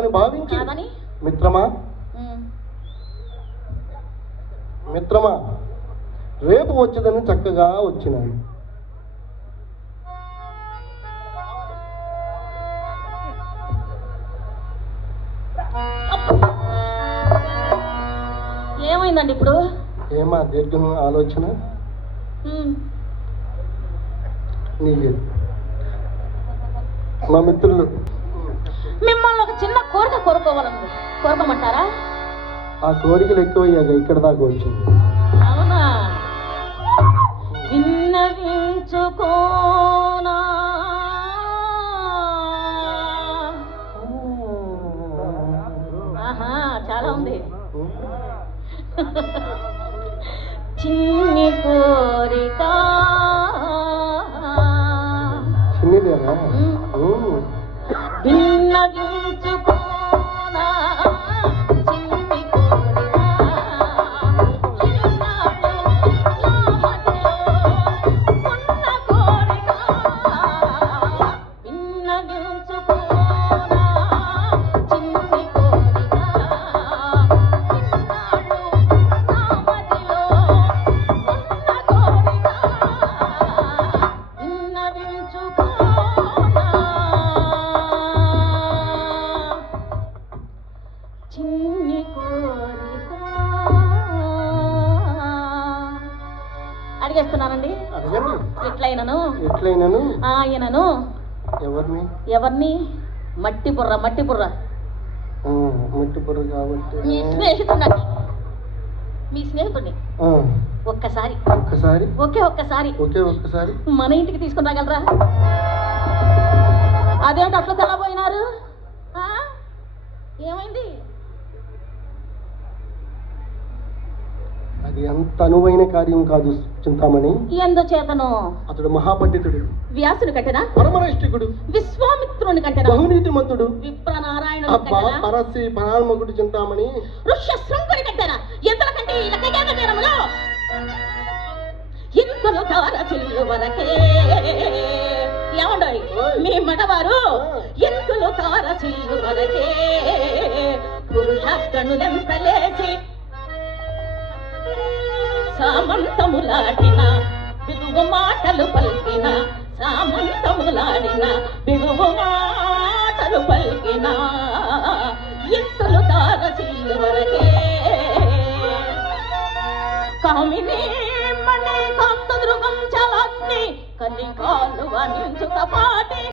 కాదని భావించి మిత్రమా మిత్రమా రేపు వచ్చేదని చక్కగా వచ్చినాను. ఏమైందండి ఇప్పుడు? ఏమా దీర్ఘం ఆలోచన నీలేదు. మా మిత్రులు మిమ్మల్ని ఒక చిన్న కోరిక కోరుకోమంటారా? ఆ కోరికలు ఎక్కువయ్యాక ఇక్కడ దాకా వచ్చింది. అవునా? విన్నవించుకోనా చాలా ఉంది. చిన్ని కోరిక చిన్నదేనా? విన్నవించుకోనా చిన్ని కోరిక ఉన్న కోరిక విన్నవించుకోనా చిన్ని కోరిక చిన్ని కోరిక అడిగేస్తున్నానండి. ఎట్లయినను ఆయనను ఎవరిని మట్టి బుర్ర కాబట్టి మీ స్నేహితుడిని ఒక్కసారి మన ఇంటికి తీసుకుని రాగలరా? అదేంటి అట్లా తెల్లబోయినారు? ఏమైంది? అది అంత అనువైన కార్యం కాదు చింతామణి. ఎందుచేతను? అతడు మహాపండితుడు, వ్యాసుని కంటేనా? పరమనైష్ఠికుడు, విశ్వామిత్రుని కంటేనా? బహునీతిమంతుడు, విప్రనారాయణుని కంటేనా? పరసి పరాత్మకుడు చింతామణి. ఋష్యశృంగుని కంటేనా? ఎంతల కంటే ఈ లెక్కగేద నేరములో ఇంతలు తారసిల్లు వరకే. ఏమండోయ్ మీ మగవారు ఎంతలు తారసిల్లు వరకే పురుషార్థనులెంతలేసి సామంతములాడిన బిగువు మాటలు పలికిన ఇంతలు తారసిల్లు వరకే కామిని మణి కాంత దృగం చలాగ్ని కలికాలు వనించుత పాటి